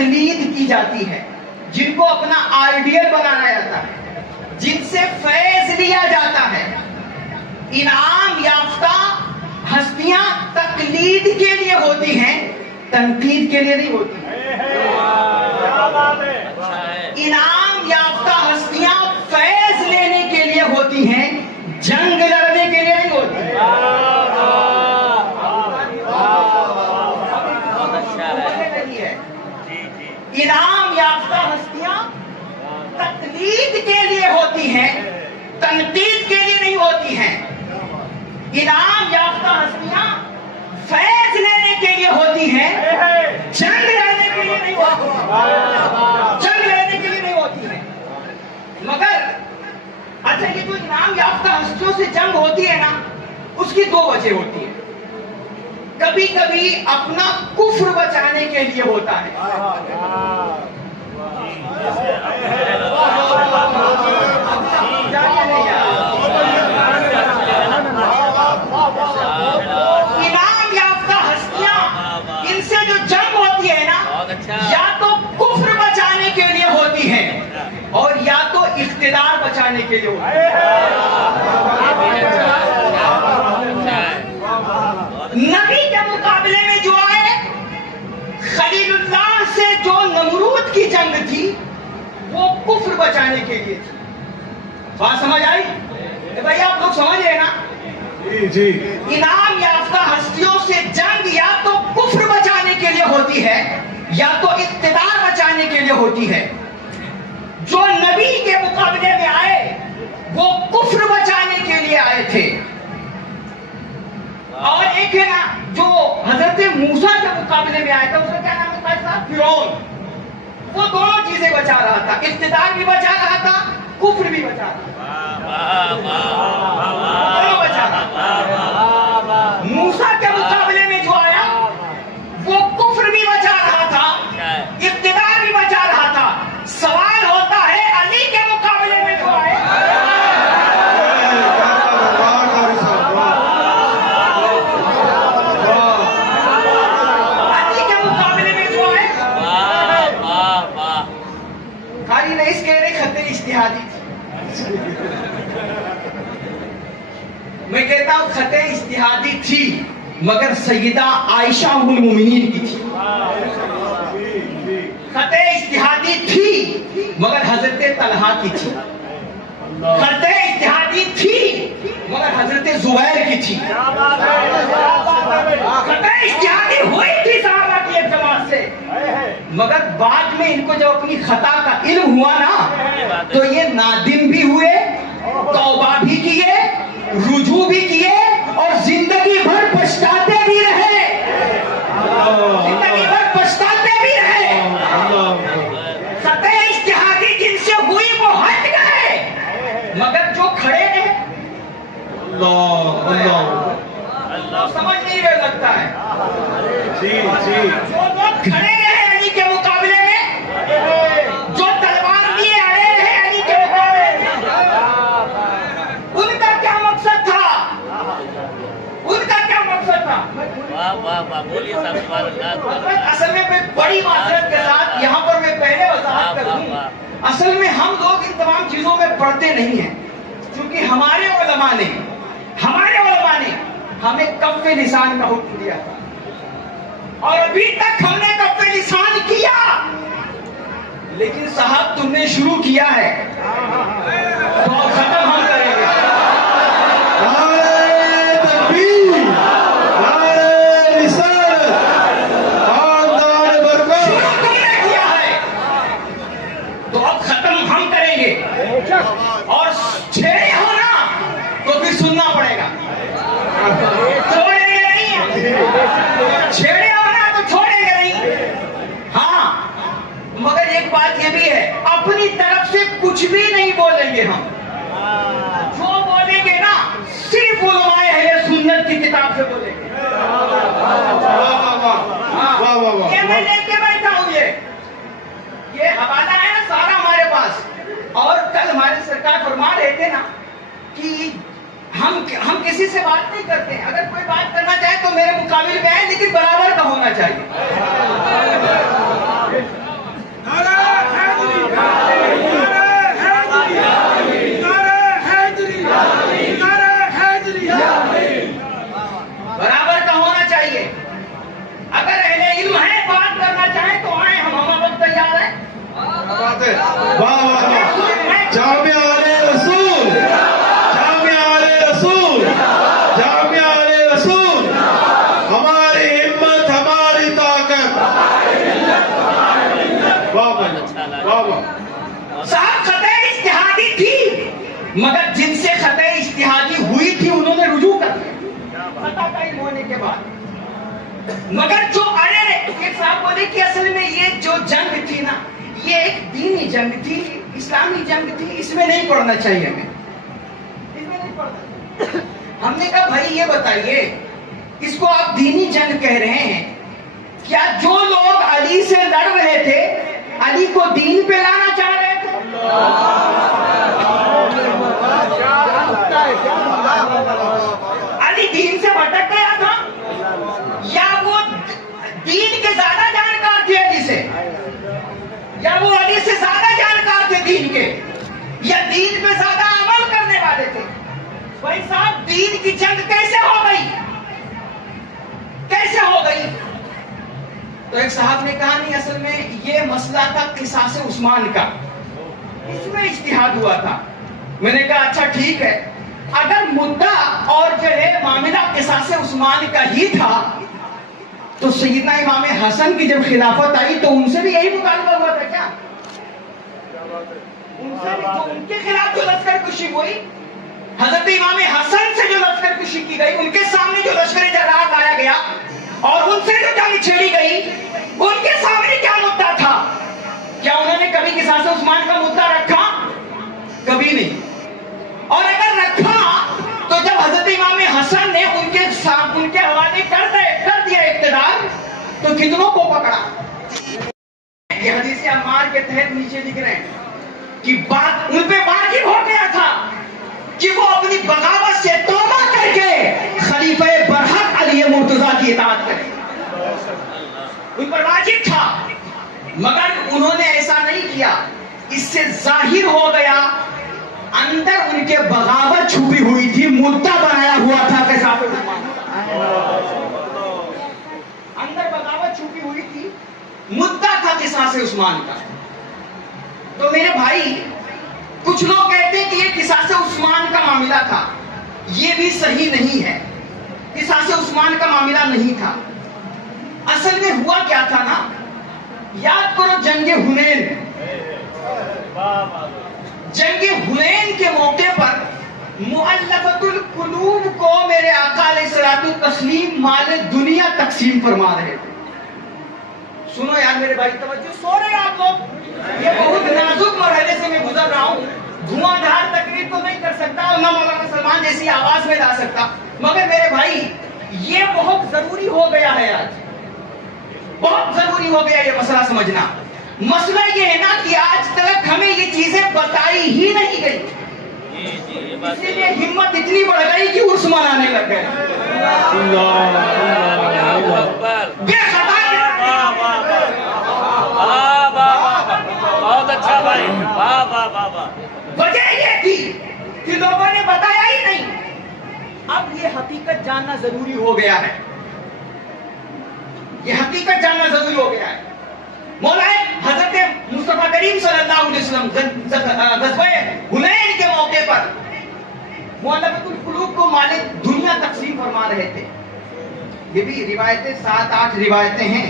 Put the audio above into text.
تقلید کی جاتی ہے، جن کو اپنا آئیڈیل بنایا جاتا ہے، جن سے فیض لیا جاتا ہے، انعام یافتہ ہستیاں تقلید کے لیے ہوتی ہیں، تنقید کے لیے نہیں ہوتی۔ انعام یافتہ ہستیاں فیض لینے کے لیے ہوتی ہیں، جنگ لڑنے کے لیے نہیں ہوتی۔ انعام یافتہ ہستیاں تقلید کے لیے ہوتی ہیں، تنقید کے لیے نہیں ہوتی ہیں۔ انعام یافتہ ہستیاں فیض لینے کے لیے ہوتی ہیں، جنگ لڑنے کے لیے نہیں ہوتی ہیں، جنگ لڑنے کے لیے نہیں ہوتی ہیں۔ مگر اچھا، یہ جو انعام یافتہ ہستیوں سے جنگ ہوتی ہے نا، اس کی دو وجہ ہوتی ہے۔ کبھی کبھی اپنا کفر بچانے کے لیے ہوتا ہے، انعام یافتہ ہستیاں ان سے جو جنگ ہوتی ہے نا، یا تو کفر بچانے کے لیے ہوتی ہے اور یا تو اقتدار بچانے کے لیے ہوتی ہے۔ نبی کے مقابلے میں جو آئے، خلیل اللہ سے جو نمرود کی جنگ تھی، وہ کفر بچانے کے لیے تھی۔ بات سمجھ آئی؟ بھائی آپ لوگ سمجھ رہے نا؟ جی۔ انعام یافتہ ہستیوں سے جنگ یا تو کفر بچانے کے لیے ہوتی ہے یا تو اقتدار بچانے کے لیے ہوتی ہے۔ جو نبی کے مقابلے میں آئے وہ کفر بچانے کے لیے آئے تھے، اور ایک ہے نا جو حضرت موسیٰ کے مقابلے میں آیا تھا، اس کا کیا نام ہوتا ہے؟ فرعون۔ وہ دونوں چیزیں بچا رہا تھا، اقتدار بھی بچا رہا تھا، کفر بھی بچا رہا تھا، دونوں بچا رہا تھا۔ موسیٰ کے مقابلے میں جو آیا وہ کفر بھی بچا رہا تھا، اقتدار بھی بچا رہا تھا۔ سوال ہوتا ہے علی کے مقابلے میں جو آئے، میں کہتا ہوں خطِ اجتہادی تھی، مگر سیدہ عائشہ ام المومنین کی تھی۔ خطِ اجتہادی تھی مگر حضرت طلحہ کی تھی، خطِ اجتہادی تھی مگر حضرت زبیر کی تھی، خطِ اجتہادی ہوئی تھی صحابہ کی ایک جماعت سے، مگر بعد میں ان کو جب اپنی خطا کا علم ہوا نا تو یہ نادم بھی ہوئے، توبہ بھی کیے، رجوع بھی کیے، اور زندگی بھر پچھتاتے بھی رہے، زندگی بھر پچھتاتے بھی رہے۔ خطِ اجتہادی جن سے ہوئی وہ ہٹ گئے، مگر جو کھڑے رہے، اللہ سمجھ نہیں رہے لگتا ہے، جو لوگ کھڑے رہے علی کے مقابلے میں، جو تلوار لیے آئے رہے علی کے مقابلے میں، ان کا کیا مقصد تھا؟ ان کا کیا مقصد تھا؟ اصل میں بڑی معذرت کے ساتھ یہاں پر میں پہلے وضاحت کر دوں، اصل میں ہم لوگ ان تمام چیزوں میں پڑھتے نہیں ہیں، کیونکہ ہمارے علماء نے ہمیں کف لسان کا حکم دیا تھا، اور ابھی تک ہم نے کف لسان کیا، لیکن صاحب تم نے شروع کیا ہے تو ختم ہم کریں گے۔ شروع تم نے کیا ہے تو اب ختم ہم کریں گے، اور چھیڑے ہو نا تو پھر سننا پڑے گا، چھوڑیں گے نہیں، چھیڑے ہو نا تو چھوڑیں گے نہیں۔ ہاں مگر ایک بات یہ بھی ہے، اپنی طرف سے کچھ بھی نہیں بولیں گے ہم، جو بولیں گے نا صرف علماء اہل سنت کی کتاب سے بولیں گے۔ یہ میں لے کے بیٹھا ہوں، یہ حوالہ ہے نا سارا ہمارے پاس، اور کل ہمارے سرکار فرما رہے تھے نا کہ ہم کسی سے بات نہیں کرتے ہیں، اگر کوئی بات کرنا چاہے تو میرے مقابل میں آئے، لیکن برابر کا ہونا چاہیے۔ مگر جن سے خطۂ اجتہادی ہوئی تھی انہوں نے رجوع کر دیا خطا کا علم ہونے کے بعد۔ مگر جو اڑے رہے، ایک صاحب بولے کہ اصل میں یہ جو جنگ تھی نا، یہ ایک دینی جنگ تھی، اسلامی جنگ تھی، اس میں نہیں پڑھنا چاہیے ہمیں، اس میں نہیں پڑھنا۔ ہم نے کہا بھائی یہ بتائیے، اس کو آپ دینی جنگ کہہ رہے ہیں، کیا جو لوگ علی سے لڑ رہے تھے علی کو دین پہ لانا چاہ رہے تھے؟ علی دین سے بھٹک گیا تھا، یا وہ دین کے زیادہ جانکار تھے علی سے، یا وہ علی سے زیادہ جانکار تھے دین کے، یا دین پہ زیادہ عمل کرنے والے تھے؟ بھائی صاحب دین کی جنگ کیسے ہو گئی؟ کیسے ہو گئی؟ تو ایک صاحب نے کہا نہیں، اصل میں یہ مسئلہ تھا قصاص عثمان کا، اس میں اجتہاد ہوا تھا۔ میں نے کہا اچھا ٹھیک ہے، اگر مدعا اور جو ہے معاملہ قصاص عثمان کا ہی تھا تو سیدنا امام حسن کی جب خلافت آئی تو ان سے بھی یہی مطالبہ ہوا تھا کیا؟ ان سے بھی جو ان کے خلاف جو لشکر کشی ہوئی، حضرت امام حسن سے جو لشکر کشی کی گئی، ان کے سامنے جو لشکر جراح لایا گیا اور ان سے جو جنگ چھیڑی گئی، ان کے سامنے کیا مدعا تھا؟ کیا انہوں نے کبھی قصاص عثمان کا مدعا رکھا؟ کبھی نہیں۔ اور اگر رکھا تو جب حضرت امام حسن نے ان کے حوالے کر دیا اقتدار تو کتنوں کو پکڑا؟ یہ حدیث عمار کے تحت نیچے لکھ رہے ہیں کہ بات ان پہ واجب ہو گیا تھا کہ وہ اپنی بغاوت سے توبہ کر کے خلیفہ برحق علی مرتضیٰ کی اطاعت کریں، ان پر واجب تھا، مگر انہوں نے ایسا نہیں کیا۔ اس سے ظاہر ہو گیا اندر ان کے بغاوت چھپی ہوئی تھی، مدعا بنایا ہوا تھا قصاص عثمان، اندر بغاوت چھپی ہوئی تھی، مدعا تھا قصاص عثمان کا۔ تو میرے بھائی کچھ لوگ کہتے ہیں کہ یہ قصاص عثمان کا معاملہ تھا، یہ بھی صحیح نہیں ہے، قصاص عثمان کا معاملہ نہیں تھا۔ اصل میں ہوا کیا تھا نا، یاد کرو جنگ حنین، جنگ حنین کے موقع پر مؤلفۃ القلوب کو میرے آقا علیہ الصلوۃ والتسلیم مال دنیا تقسیم فرما رہے تھے۔ سنو یار میرے بھائی، توجہ، سو رہے آپ لوگ، یہ بہت نازک مرحلے سے میں گزر رہا ہوں، دھواں دھار تقریر تو نہیں کر سکتا اور نہ مولانا سلمان جیسی آواز میں لا سکتا، مگر میرے بھائی یہ بہت ضروری ہو گیا ہے، آج بہت ضروری ہو گیا یہ مسئلہ سمجھنا۔ مسئلہ یہ ہے نا کہ آج تک ہمیں یہ چیزیں بتائی ہی نہیں گئی، اسی لیے ہمت اتنی بڑھ گئی کہ عرس منانے لگ گئے۔ بے خطا بہت اچھا بھائی، واہ واہ واہ واہ۔ وجہ یہ تھی کہ لوگوں نے بتایا ہی نہیں۔ اب یہ حقیقت جاننا ضروری ہو گیا ہے، یہ حقیقت جاننا ضروری ہو گیا ہے۔ مولا حضرت مصطفیٰ کریم صلی اللہ علیہ وسلم غزوہ حنین کے موقع پر مؤلفۃ القلوب کو مالک دنیا تقسیم فرما رہے تھے۔ یہ بھی روایتیں 7-8 روایتیں ہیں